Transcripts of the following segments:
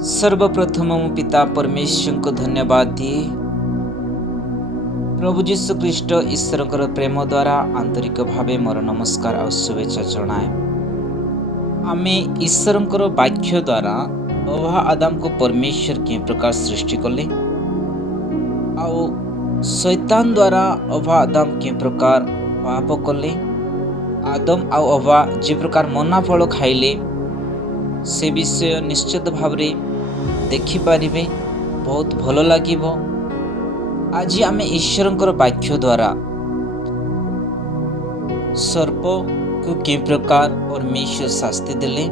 सर्वप्रथम मो पिता परमेश्वर को धन्यवाद दिए। प्रभु जीशु ख्रीष्ट ईश्वर प्रेम द्वारा आंतरिक भावे मोर नमस्कार और शुभेच्छा जनाए। आमे ईश्वर वाक्य द्वारा अवा आदम को परमेश्वर के प्रकार सृष्टि कले आउ शैतान द्वारा अवा आदम के प्रकार पाप कले। आदम आउ अवा जे प्रकार मना फल खाइले से विषय निश्चित भाव देखिपारे, बहुत भल लगे। आज आम ईश्वर वाक्य द्वारा सर्प को कि प्रकार परमेश्वर शास्ति देले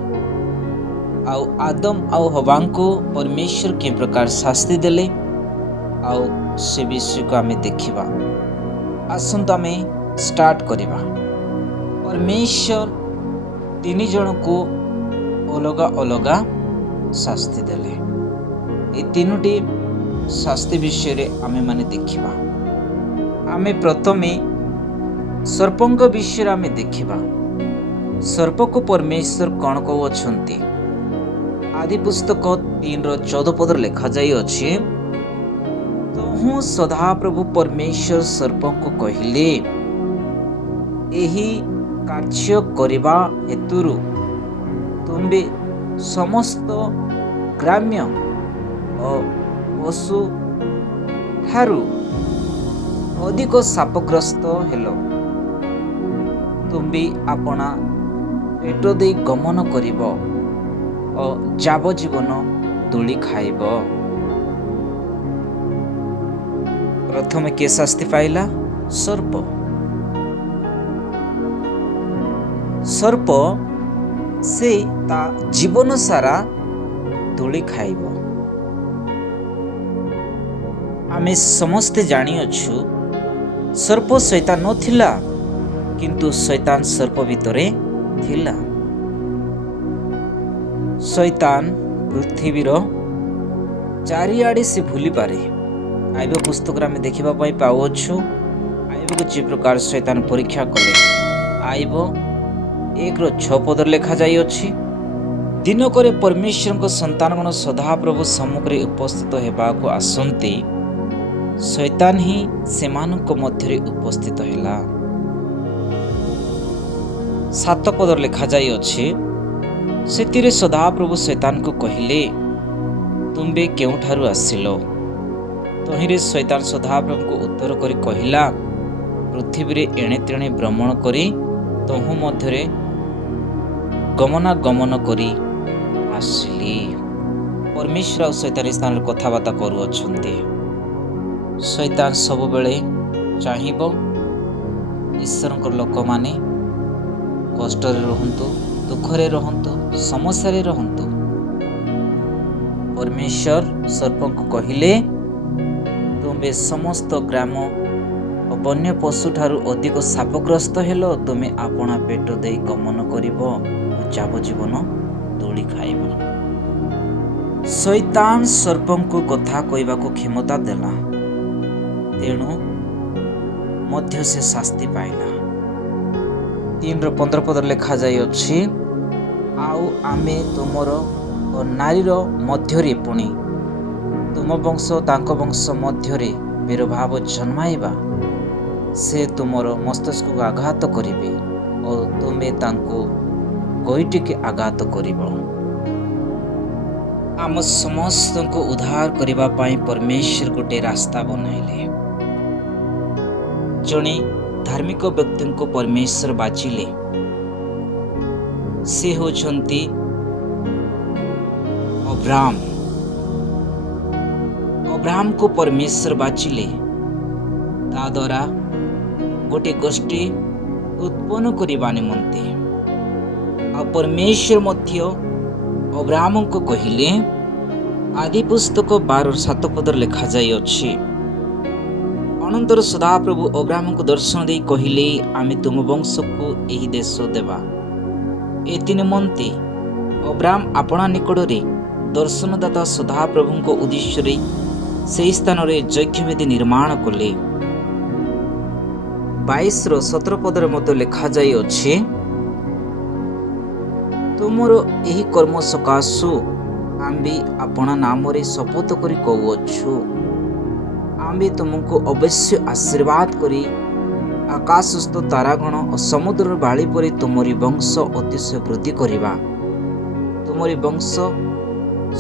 आउ आदम आउ हवा को परमेश्वर के प्रकार शास्ति देले आउ से विषय को आम देखा। आसंतु आम स्टार्ट करिबा। परमेश्वर तीन जन को अलगा अलगा शास्ति देले। ये तीनोटी शास्ति विषय आमे माने देखिबा। आमे प्रथमे सर्पंक विषय आमे देखिबा। सर्प को परमेश्वर कौन कहउछंती? आदि पुस्तक 3:14 पद लिखा जाई अछि, तो हूँ सदा प्रभु परमेश्वर सर्पंक को कहिले, एही कार्य करिबा हेतुरु तुम्बे समस्त ग्राम्य और पशु ठारू अधिक शापग्रस्त हेलो। तुम्बे आपना पेट दे गमन करिब और जावजीवन तुली खाइब। प्रथम के शास्ति पाइला? सर्प। सर्प से ता जीवन सारा तुली खाइब। आमे समस्ते जानी अछु सर्प शैतान नथिला, किंतु शैतान सर्प भितरे थिला। शैतान पृथ्वीर चारिआडे से भूली पारे। आइब पुस्तक आमे देखिबा पाई पाउछु। आइब को जे प्रकार शैतान परीक्षा कले। आइब 1:6 पद लिखा जाई अछि, दिन करे परमेश्वर को संतानगण सदा प्रभु सम्मुखरे उपस्थित हेबाको आसंती, शैतान ही सेमानक मध्यरे उपस्थित हेला। 7 पद लिखा जाई अछि, सेतिरे सदा प्रभु शैतान को कहिले, तुम्बे केउठारु आसिलो? तहिरे शैतान सदा प्रभु को उत्तर करी कहिला, पृथ्वी रे एणे तेणे भ्रमण करी तहु मध्यरे गमनागमन करी आसिली। परमेश्वर और शैतान स्थान कथबार्ता करुअछन्ते। शैतान सब बेले चाहिब ईश्वर लोक माने कष्ट रहंतु, दुख रे रहंतु, समस्या रे रहंतु। परमेश्वर सर्प को कहिले, तुम्बे समस्त ग्राम और वन्य पशु ठारू अधिक शापग्रस्त हेलो। तुमे आपना पेट दे गमन करिब और जावजीवन तुली खाइब। शैतान सर्पं को कथा कहबा को क्षमता देला, तेणु मध्य से शास्ति पाइला। 3:15 पद लिखा जाई अछि, आउ आमे तुमर और नारीर मध्यरे पुणी तुम वंश तांको वंश मध्यरे बेरभाव जन्माइबा। से तुमर मस्तिष्क को आघात करिबे और तुमे तांको गोइटी के आघात करिब। आम समस्त को उद्धार करिबा पाई परमेश्वर गोटे रास्ता बनाइले। जणे धार्मिक व्यक्ति को परमेश्वर बाचिले, से होछंती अब्राहम। अब्राहम को परमेश्वर बाचिले, ता द्वारा गोटे गोष्ठी उत्पन्न करिबा निमंते। आ परमेश्वर मध्य अब्राहम को कहिले, आदि पुस्तक 12:7 पद लिखा जाई अछि, अनंतर सदा प्रभु अब्राहम को दर्शन दे कहिले, आमे तुम वंश को एही देश देवा। एति निमंते अब्राहम अपना निकटरे दर्शनदाता सदा प्रभु को उद्देश्य रे से स्थान रे यज्ञवेदी निर्माण कले। 22:17 पद मत लिखा जाई अछि, तुमर एही कर्म सकाशु आम्बे अपना नाम रे शपथ करी कहूअछु, आम्बे तुमको अवश्य आशीर्वाद करी आकाशस्थ तारागण और समुद्र बाली परी तुमरी वंश अतिशय वृद्धि करिबा। तुमरी वंश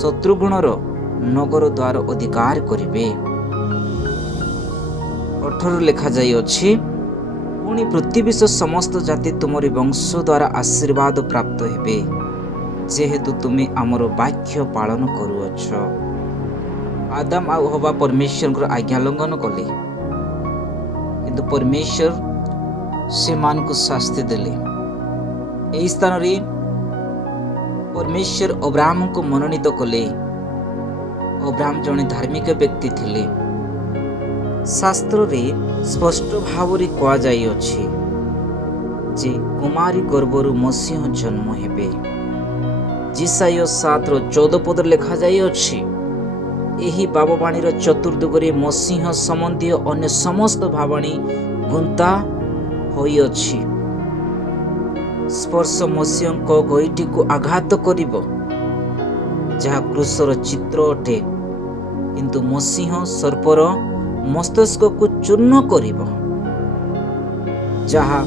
शत्रुगुणर नगर द्वार अधिकार करिबे। 18 लेखा जाई अछि, पुणी पृथ्वीश समस्त जाति तुमरी वंश द्वारा आशीर्वाद प्राप्त हेबे, जेहेतु तुमे आमर वाक्य पालन करुअछ। आदम आ हवा परमेश्वर आज्ञा लंघन कले, किंतु परमेश्वर सेमान को शास्ति देले। एही स्थान रे परमेश्वर अब्राहम को मनोनीत कले। अब्राहम जने धार्मिक व्यक्ति थिले। शास्त्र रे स्पष्ट भाव रे कहा जाई अछि जे कुमारी गर्भरु मसीह जन्म हेबे। जिसाय 7:14 पद लेखा जाई अछि, एही बाबवाणीर चतुर्दिगरे मसीह संबंधी अन्य समस्त भावणी गुंता होई अछि। स्पर्श मसीह को गईटी को आघात करिब, जहा क्रूसर चित्र अटे, किंतु मसीह सर्पर मस्तिष्क को चूर्ण करिब, जहा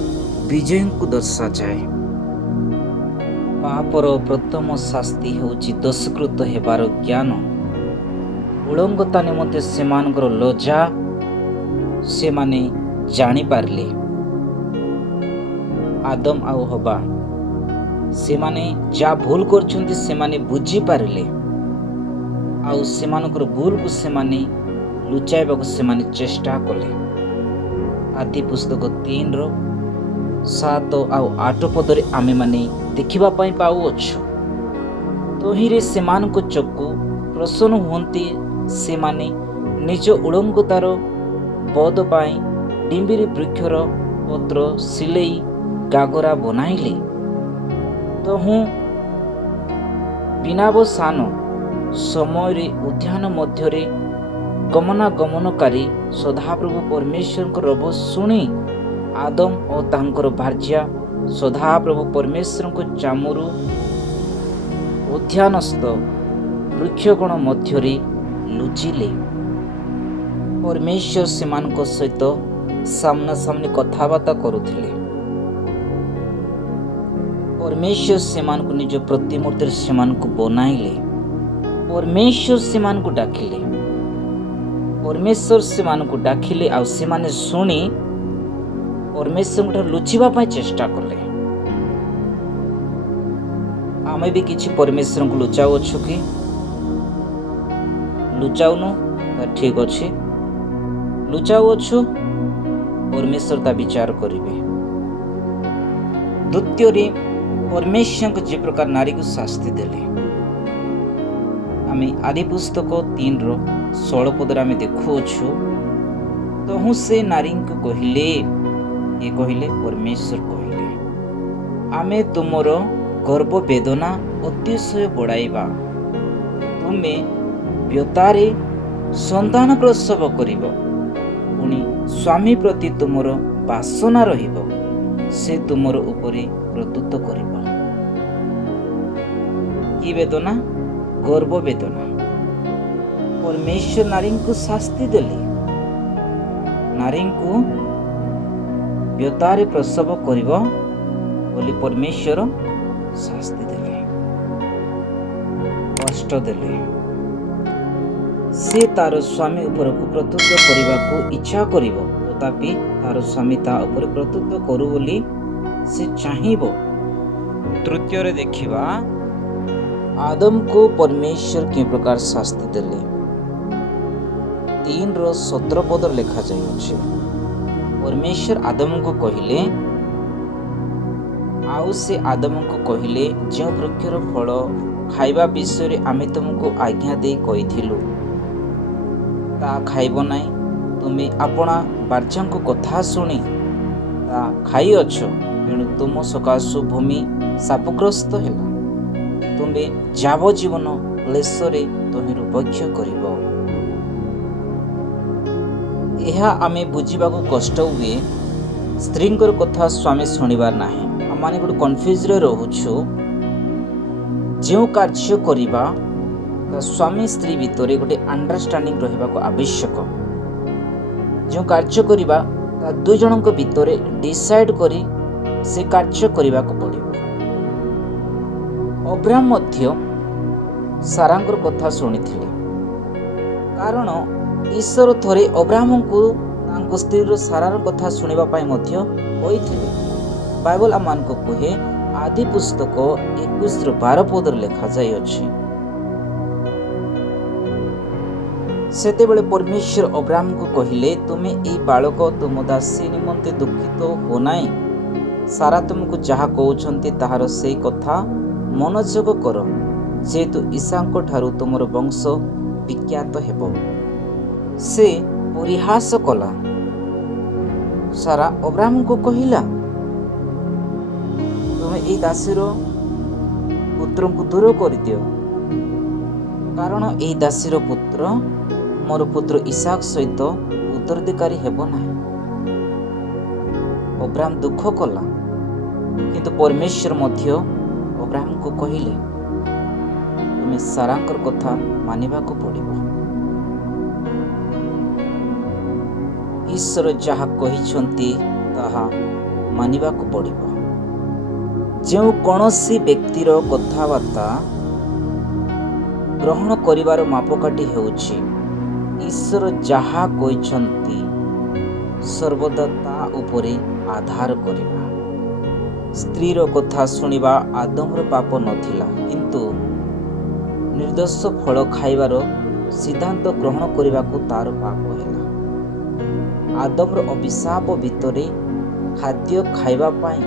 विजय को दर्शा जाए। पापर प्रथम शास्ति होउछि दोषकृत हेबार ज्ञान। उलंघता निमंते सेमानकर लज्जा सेमाने जानी पारले। आदम आउ हवा सेमाने जा भूल करछन्ति सेमाने बुझी पारले, आउ सेमानकर भूल को सेमाने लुचाइबाकु सेमाने चेष्टा कले। आदि पुस्तक 3:7 आउ 8 पदरे आमे माने देखिबा पई पाउअछु। तोहिरे सेमानक चक्षु प्रसन्न हुअन्ति, सेमाने निज उलंघतार बद पाई डिम्बिरी वृक्षर पत्र सिलेई गागरा बनाइले। तहु बिनावसान समय रे उद्यान मध्यरे गमनागमनकारी सदाप्रभु परमेश्वर रब शुणी आदम और तांकर भार्या सदाप्रभु परमेश्वर को चामुरु उद्यानस्थ वृक्षगण मध्यरे लुचिले। परमेश्वर सेमानक सहित सामना सामनी कथाबार्ता करुथिले। परमेश्वर सेमानक निज प्रतिमूर्ति सेमानक बनाइले। परमेश्वर सेमानक डाकिले। परमेश्वर सेमानक डाकिले आउ सेमाने शुणी परमेश्वर लुचिबा पाई चेष्टा कले। आमे भी किछि परमेश्वर को लुचाउ अछु कि लुचाउनु ठीक अछि, लुचाउ अछु परमेश्वर ता विचार करिवे। द्वितीय रे परमेश्वर जे प्रकार नारी को शास्ति देले, आमे आदि पुस्तक 3:16 पदर आमे देखुछु। तहु से नारी को कहिले, ये कहिले परमेश्वर कहिले, आमे तुमर गर्भ वेदना अतिशय बढ़ाइबा, तुमे व्यतारे संतान प्रसव करिब, पुणी स्वामी प्रति तुमर वासना रहिब, से तुमर उपरे कर्तृत्व करिब। कि वेदना? गर्भ वेदना। परमेश्वर नारी को शास्ति देले, नारी को व्यतारे प्रसव करिब बोली परमेश्वर शास्ति देले, कष्ट देले। से तार स्वामी उपर कर्तृत्व करने को इच्छा करिब, तथापि तार स्वामी ता उपर कर्तृत्व करू बोली से चाहिब। तृतीय रे देखिबा आदम को परमेश्वर के प्रकार शास्ति देले। 3:17 पद लेखा जाइछे, परमेश्वर आदम को कहिले, आउ से आदम को कहिले, जो वृक्षर फल खाइबा विषय रे आमे तुमको आज्ञा दे कहिथिलु, ता खाइब नाही। तुमे आपणा बार्चा को कथा शुणी ता खाई अछ, तेणु तुम सकाशु भूमि शापग्रस्त ହେଲା। तुमे ଯାବଜୀବନ କ୍ଲେଶରେ ତହିଁରୁ ଭକ୍ଷ୍ୟ କରିବ। ଏହା ଆମେ ବୁଝିବାକୁ କଷ୍ଟ ହୁଏ। ସ୍ତ୍ରୀଙ୍କର କଥା ସ୍ୱାମୀ ଶୁଣିବାର ନାହିଁ। ଆମମାନେ ଗୋଟେ କନଫ୍ୟୁଜରେ ରହୁଛୁ। ଯେଉଁ କାର୍ଯ୍ୟ କରିବା स्वामी स्त्री भितर गोटे अंडरस्टांडिंग रहिबाको आवश्यक। जो कार्य करिबा ता दुई जनक भितर डिसाइड करी से कार्य करिबाको पड़िबो। अब्राहम मध्य सारांकर कथा शुणिथिले, कारण ईश्वर थरे अब्राहम को तांको स्त्री सारार कथा शुणिबा पाई मध्य कहिथिले। बाइबल आमान को कहे आदि पुस्तक 21:12 पदर लिखा जाय अछि। सेते बेले परमेश्वर अब्राहम को कहिले, तुमे एई बालक तुम दासी निमंते दुखित हो नाई। सारा तुमको जहा कहउछंती ताहार सेई कथा मनोयोग कर, जेतु ईसांको ठारू तुमर वंश विख्यात हेबो। से परिहास कला। सारा अब्राहम को कहिला, तुमे एई दासीर पुत्र को दूर कर दियो, कारण एई दासीर पुत्र मोर पुत्र इसाक सहित उत्तराधिकारी हेबो नाही। अब्राहम दुख कला, किंतु परमेश्वर मध्य अब्राहम को कहिले, तुमे सारांकर कथा मानिबाको पड़िबो। ईश्वर जहा कहिछंती ताहा मानिबाको पड़िबो। जो कौनसी व्यक्तिर कथबार्ता ग्रहण करिवार मापकाठी हेउछि ईश्वर जहा कहिछंती सर्वदा ता उपरे आधार करिबा। स्त्रीर कथा शुणिबा आदमर पाप नथिला, किंतु निर्दोष फल खाइबार सिद्धांत ग्रहण करिबाकू तार पाप हेला। आदमर अभिशाप भितरे खाद्य खाइबा पाई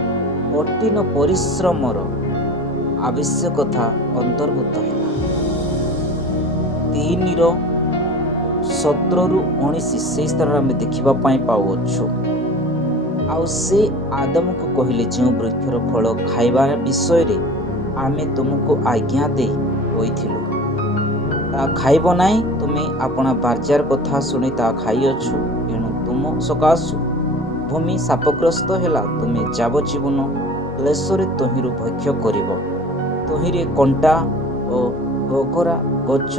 कठिन परिश्रमर आवश्यकता अंतर्भुत है। 3:17-19 से स्थान आम देखा पाऊछु। आउ से आदम को कहले, जो वृक्षर फल खाइबा विषय रे आमे तुमको आज्ञा दे होइथिलु, ता खाइब नाही। तुमे अपना बाजार कथा शुणी ता खाइअछु, एणु तुम सकाशु भूमि शापग्रस्त हेला। तुमे जावजीवन क्लेशरे तहिरु भक्ष्य करिब। तहिरे कंटा ओ गोगरा गच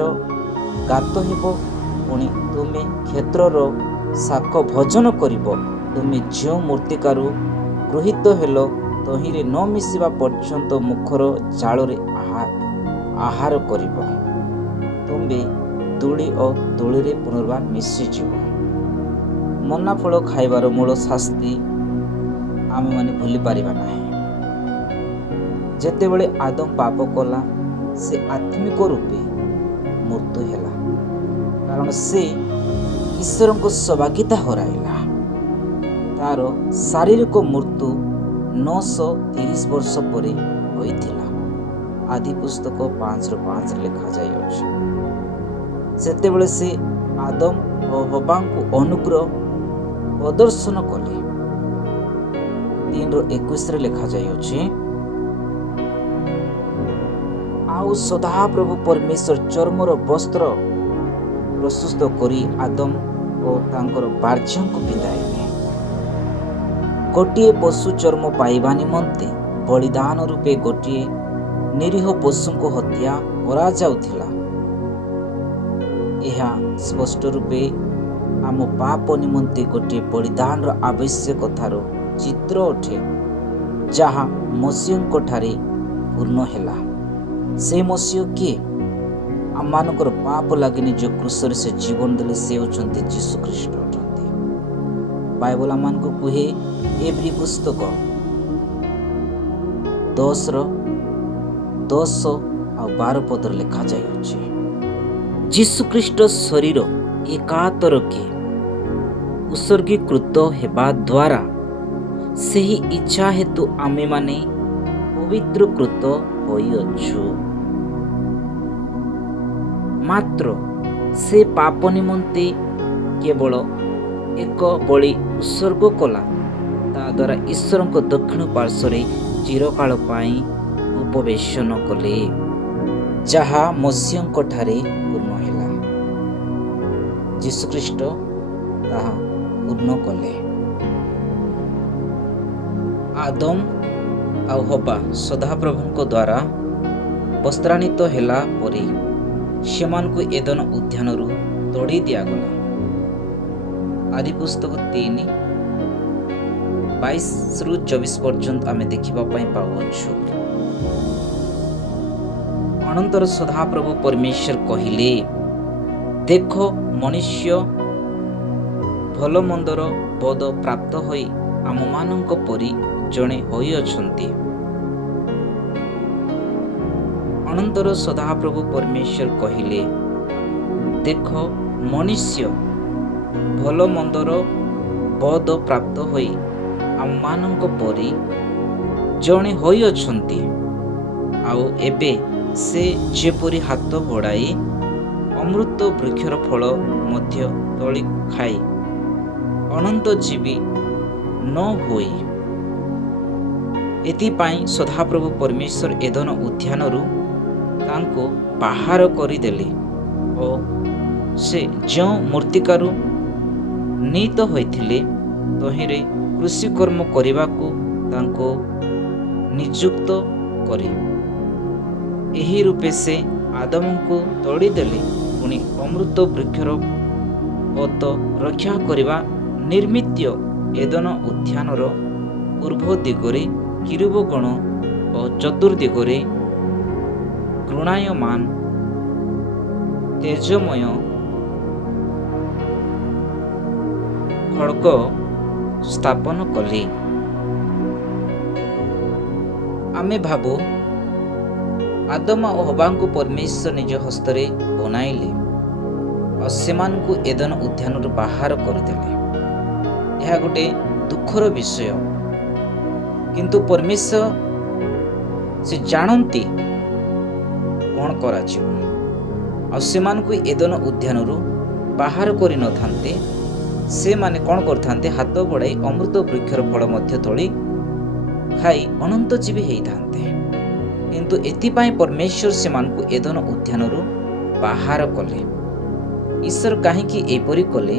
गात हेब। पुणी तुमे क्षेत्रर शाक भोजन करिब। तुमे जो मूर्तिकारु गृहीत हेल, तहिरे न मिसिबा पर्यंत मुखर जालरे आहार करिब। तुमे धूली और धूली पुनर्बार मिशिजिब। मना फल खाइबार मूल शास्ति आमे माने भूली पारिबा नाही। जेतेबेले आदम पाप कला, से आत्मिक रूपे मृत्यु हेला, कारण से ईश्वर को सौभाग्यता हराइला। तार शारीरिक मृत्यु 930 वर्ष पर होइथिला। आदि पुस्तक 5:5 लिखा जाय अछि। सेतेबेले से आदम और हवा को अनुग्रह प्रदर्शन कले। 3:21 लिखा जाय अछि। आउ सदा प्रभु परमेश्वर चर्मर वस्त्र प्रस्तुत करी आदम और तांकर बार्झ को पिंधाइले। गोटे पशु चर्म पाइबा निमंते बलिदान रूपे गोटे निरीह पशु को हत्या करा जाउथिला। यह स्पष्ट रूपे आम पाप निमंते गोटे बलिदान आवश्यकतार चित्र अटे, जहा मसीह ठारे पूर्ण हेला। से मसीह किए? आम मानकर पाप लगे निज क्रूसर से जीवन देले से होचंती यीशु ख्रीष्ट अटंती। बाइबल आमान को कहे एब्री पुस्तक 10:10-12 पदर लिखा जाय अछि। यीशु ख्रीष्ट शरीर एकातर के उत्सर्गीकृत हेबा द्वारा सेही इच्छा हेतु आमे माने पवित्रकृत होइअछु। मात्र से पाप निमंते केवल एक बलि उत्सर्ग कला, ता द्वारा ईश्वर को दक्षिण पार्श्व चिरकाल पाई उपवेशन कले, जहा मसीह ठारे पूर्ण हेला। यीशुख्रीष्ट ताहा पूर्ण कले। आदम आ हवा सदाप्रभु द्वारा वस्त्रान्वित हेला परी ସେମାନଙ୍କୁ ଏଦନ ଉଦ୍ୟାନରୁ ତଡ଼ି ଦିଆଗଲା। ଆଦି ପୁସ୍ତକ 3:22-24 ପର୍ଯ୍ୟନ୍ତ ଆମେ ଦେଖିବା ପାଇଁ ପାଉଅଛୁ। ଅନନ୍ତର ସଦାପ୍ରଭୁ ପରମେଶ୍ୱର କହିଲେ, ଦେଖ, ମନୁଷ୍ୟ ଭଲ ମନ୍ଦର ବୋଧ ପ୍ରାପ୍ତ ହୋଇ ଆମମାନଙ୍କ ପରି ଜଣେ ହୋଇଅଛନ୍ତି। ଅନନ୍ତର ସଦାପ୍ରଭୁ ପରମେଶ୍ୱର କହିଲେ, ଦେଖ, ମନୁଷ୍ୟ ଭଲ ମନ୍ଦର ବୋଧ ପ୍ରାପ୍ତ ହୋଇ ଆମମାନଙ୍କ ପରି ଜଣେ ହୋଇଅଛନ୍ତି। ଆଉ ଏବେ ସେ ଯେପରି ହାତ ବଢ଼ାଇ ଅମୃତ ବୃକ୍ଷର ଫଳ ମଧ୍ୟ ତୋଳି ଖାଇ ଅନନ୍ତ ଜୀବୀ ନ ହୋଇ। ଏଥିପାଇଁ ସଦାପ୍ରଭୁ ପରମେଶ୍ୱର ଏଦନ ଉଦ୍ୟାନରୁ ତାଙ୍କୁ ବାହାର କରିଦେଲେ ଓ ସେ ଯେଉଁ ମୂର୍ତ୍ତିକାରୁ ନୀତ ହୋଇଥିଲେ ତହିଁରେ କୃଷିକର୍ମ କରିବାକୁ ତାଙ୍କୁ ନିଯୁକ୍ତ କରେ। ଏହି ରୂପେ ସେ ଆଦମଙ୍କୁ ତଡ଼ିଦେଲେ। ପୁଣି ଅମୃତ ବୃକ୍ଷର ପଦ ରକ୍ଷା କରିବା ନିର୍ମିତ ଏଦନ ଉଦ୍ୟାନର ପୂର୍ବ ଦିଗରେ କିରୁବଗଣ ଓ ଚତୁର୍ଦିଗରେ ଘୂର୍ଣ୍ଣାୟମାନ ତେଜମୟ ଖଡ଼୍ଗ ସ୍ଥାପନ କଲେ। ଆମେ ଭାବୁ ଆଦମ ଓ ହବାଙ୍କୁ ପରମେଶ୍ୱର ନିଜ ହସ୍ତରେ ବନାଇଲେ ଆଉ ସେମାନଙ୍କୁ ଏଦନ ଉଦ୍ୟାନରୁ ବାହାର କରିଦେଲେ। ଏହା ଗୋଟେ ଦୁଃଖର ବିଷୟ। କିନ୍ତୁ ପରମେଶ୍ୱର ସେ ଜାଣନ୍ତି କ'ଣ କରାଯିବ। ଆଉ ସେମାନଙ୍କୁ ଏଦନ ଉଦ୍ୟାନରୁ ବାହାର କରିନଥାନ୍ତେ, ସେମାନେ କ'ଣ କରିଥାନ୍ତେ? ହାତ ବଢ଼ାଇ ଅମୃତ ବୃକ୍ଷର ଫଳ ମଧ୍ୟ ତୋଳି ଖାଇ ଅନନ୍ତ ଜୀବୀ ହେଇଥାନ୍ତେ। କିନ୍ତୁ ଏଥିପାଇଁ ପରମେଶ୍ୱର ସେମାନଙ୍କୁ ଏଦନ ଉଦ୍ୟାନରୁ ବାହାର କଲେ। ଈଶ୍ୱର କାହିଁକି ଏପରି କଲେ?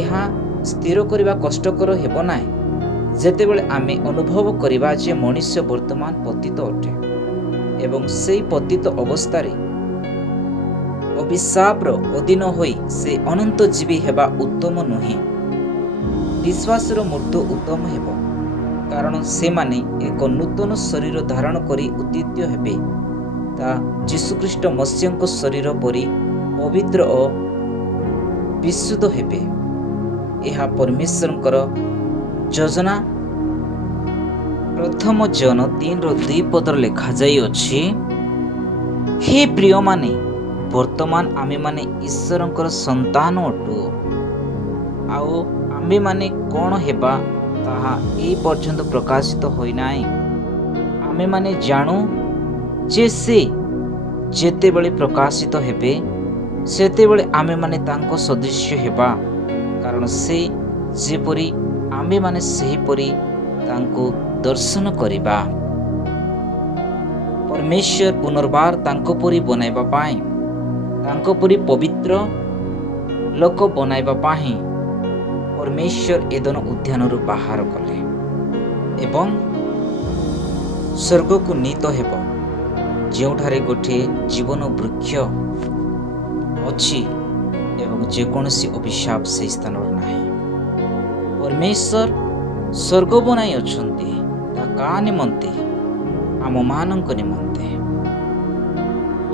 ଏହା ସ୍ଥିର କରିବା କଷ୍ଟକର ହେବ ନାହିଁ ଯେତେବେଳେ ଆମେ ଅନୁଭବ କରିବା ଯେ ମନୁଷ୍ୟ ବର୍ତ୍ତମାନ ପତିତ ଅଟେ ଏବଂ ସେହି ପତିତ ଅବସ୍ଥାରେ ଅଭିଶାପର ଅଧୀନ ହୋଇ ସେ ଅନନ୍ତ ଜୀବୀ ହେବା ଉତ୍ତମ ନୁହେଁ। ବିଶ୍ୱାସର ମୃତ୍ୟୁ ଉତ୍ତମ ହେବ, କାରଣ ସେମାନେ ଏକ ନୂତନ ଶରୀର ଧାରଣ କରି ଉଦ୍ଦିତ ହେବେ। ତାହା ଯୀଶୁଖ୍ରୀଷ୍ଟ ମସିହଙ୍କ ଶରୀର ପରି ପବିତ୍ର ଓ ବିଶୁଦ୍ଧ ହେବେ। ଏହା ପରମେଶ୍ୱରଙ୍କର ଯୋଜନା। ପ୍ରଥମ ଜନ 3:2 ଲେଖାଯାଇଅଛି, ହେ ପ୍ରିୟମାନେ, ବର୍ତ୍ତମାନ ଆମେମାନେ ଈଶ୍ୱରଙ୍କର ସନ୍ତାନ ଅଟୁ, ଆଉ ଆମେମାନେ କ'ଣ ହେବା ତାହା ଏ ପର୍ଯ୍ୟନ୍ତ ପ୍ରକାଶିତ ହୋଇନାହିଁ। ଆମେମାନେ ଜାଣୁ ଯେ ସେ ଯେତେବେଳେ ପ୍ରକାଶିତ ହେବେ ସେତେବେଳେ ଆମେମାନେ ତାଙ୍କ ସଦୃଶ୍ୟ ହେବା, କାରଣ ସେ ଯେପରି ଆମେମାନେ ସେହିପରି ତାଙ୍କୁ ଦର୍ଶନ କରିବା। ପରମେଶ୍ୱର ପୁନର୍ବାର ତାଙ୍କ ପରି ବନାଇବା ପାଇଁ, ତାଙ୍କ ପରି ପବିତ୍ର ଲୋକ ବନାଇବା ପାଇଁ ପରମେଶ୍ୱର ଏଦନ ଉଦ୍ୟାନରୁ ବାହାର କଲେ ଏବଂ ସ୍ୱର୍ଗକୁ ନୀତ ହେବ, ଯେଉଁଠାରେ ଗୋଟିଏ ଜୀବନ ବୃକ୍ଷ ଅଛି ଏବଂ ଯେକୌଣସି ଅଭିଶାପ ସେହି ସ୍ଥାନରେ ନାହିଁ। ପରମେଶ୍ୱର ସ୍ୱର୍ଗ ବନାଇ ଅଛନ୍ତି। ତା କାହା ନିମନ୍ତେ? ଆମମାନଙ୍କ ନିମନ୍ତେ।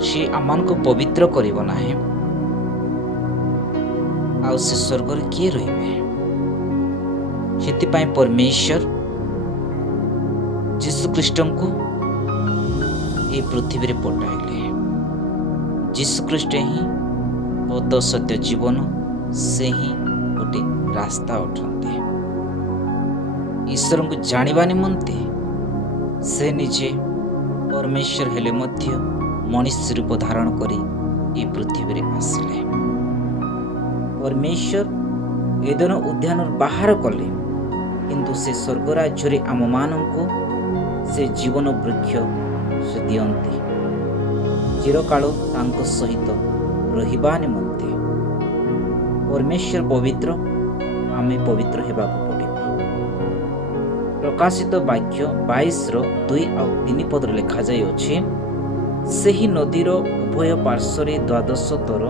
ସେ ଆମମାନଙ୍କୁ ପବିତ୍ର କରିବ ନାହିଁ, ଆଉ ସେ ସ୍ୱର୍ଗରେ କିଏ ରହିବେ? ସେଥିପାଇଁ ପରମେଶ୍ୱର ଯୀଶୁଖ୍ରୀଷ୍ଟଙ୍କୁ ଏ ପୃଥିବୀରେ ପଠାଇଲେ। ଯୀଶୁଖ୍ରୀଷ୍ଟ ହିଁ ପଦ, ସତ୍ୟ, ଜୀବନ। ସେ ହିଁ ଗୋଟେ ରାସ୍ତା ଅଟନ୍ତି। ଈଶ୍ୱରଙ୍କୁ ଜାଣିବା ନିମନ୍ତେ ସେ ନିଜେ ପରମେଶ୍ୱର ହେଲେ ମଧ୍ୟ ମନୁଷ୍ୟ ରୂପ ଧାରଣ କରି ଏ ପୃଥିବୀରେ ଆସିଲେ। ପରମେଶ୍ୱର ଏଦନ ଉଦ୍ୟାନରୁ ବାହାର କଲେ, କିନ୍ତୁ ସେ ସ୍ୱର୍ଗ ରାଜ୍ୟରେ ଆମମାନଙ୍କୁ ସେ ଜୀବନ ବୃକ୍ଷ ସେ ଦିଅନ୍ତି ଚିରକାଳ ତାଙ୍କ ସହିତ ରହିବା ନିମନ୍ତେ। ପରମେଶ୍ୱର ପବିତ୍ର, ଆମେ ପବିତ୍ର ହେବାକୁ ପଡ଼ିବ। ପ୍ରକାଶିତ ବାକ୍ୟ 22:2-3 ଲେଖାଯାଇଅଛି, ସେହି ନଦୀର ଉଭୟ ପାର୍ଶ୍ୱରେ 12ତର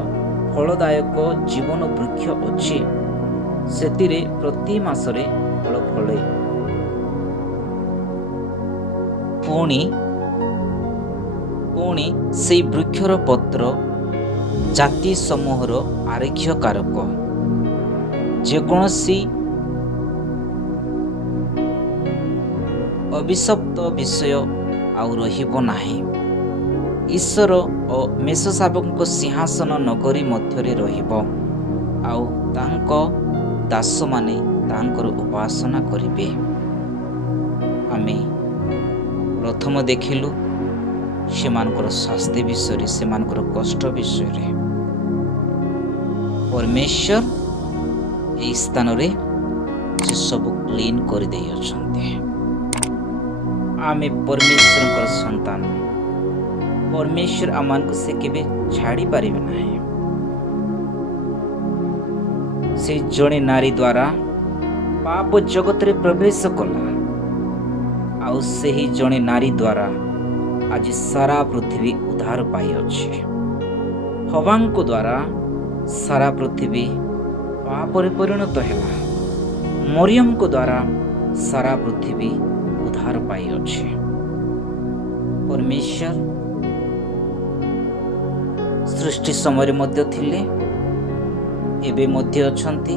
ଫଳଦାୟକ ଜୀବନ ବୃକ୍ଷ ଅଛି। ସେଥିରେ ପ୍ରତି ମାସରେ ଫଳ ଫଳେ। ପୁଣି ସେହି ବୃକ୍ଷର ପତ୍ର ଜାତି ସମୂହର ଆରୋଗ୍ୟକାରକ। ଯେକୌଣସି ଅଭିଶପ୍ତ ବିଷୟ ଆଉ ରହିବ ନାହିଁ। ଈଶ୍ୱର ଓ ମେଷଶାବକଙ୍କ ସିଂହାସନ ନଗରୀ ମଧ୍ୟରେ ରହିବ, ଆଉ ତାଙ୍କ ଦାସମାନେ ତାଙ୍କର ଉପାସନା କରିବେ। ଆମେ ପ୍ରଥମ ଦେଖିଲୁ ସେମାନଙ୍କର ଶାସ୍ତି ବିଷୟରେ, ସେମାନଙ୍କର କଷ୍ଟ ବିଷୟରେ। ପରମେଶ୍ୱର ଏହି ସ୍ଥାନରେ ସେସବୁ କ୍ଲିନ୍ କରିଦେଇ ଅଛନ୍ତି। ଆମେ ପରମେଶ୍ୱରଙ୍କର ସନ୍ତାନ। ପରମେଶ୍ୱର ଆମମାନଙ୍କୁ ସେ କେବେ ଛାଡ଼ି ପାରିବେ ନାହିଁ। ସେ ଜଣେ ନାରୀ ଦ୍ୱାରା ପାପ ଜଗତରେ ପ୍ରବେଶ କଲା, ଆଉ ସେହି ଜଣେ ନାରୀ ଦ୍ୱାରା ଆଜି ସାରା ପୃଥିବୀ ଉଦ୍ଧାର ପାଇଅଛି। ହବାଙ୍କ ଦ୍ୱାରା ସାରା ପୃଥିବୀ ପାପରେ ପରିଣତ ହେଲା। ମରିୟମଙ୍କ ଦ୍ୱାରା ସାରା ପୃଥିବୀ ଉଦ୍ଧାର ପାଇଅଛି। ପରମେଶ୍ୱର ସୃଷ୍ଟି ସମୟରେ ମଧ୍ୟ ଥିଲେ, ଏବେ ମଧ୍ୟ ଅଛନ୍ତି,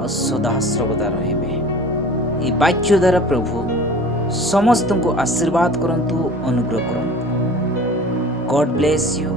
ଆଉ ସଦାସର୍ବଦା ରହିବେ। ଏହି ବାକ୍ୟ ଦ୍ୱାରା ପ୍ରଭୁ ସମସ୍ତଙ୍କୁ ଆଶୀର୍ବାଦ କରନ୍ତୁ, ଅନୁଗ୍ରହ କରନ୍ତୁ। ଗଡ୍ ବ୍ଲେସ୍ ୟୁ।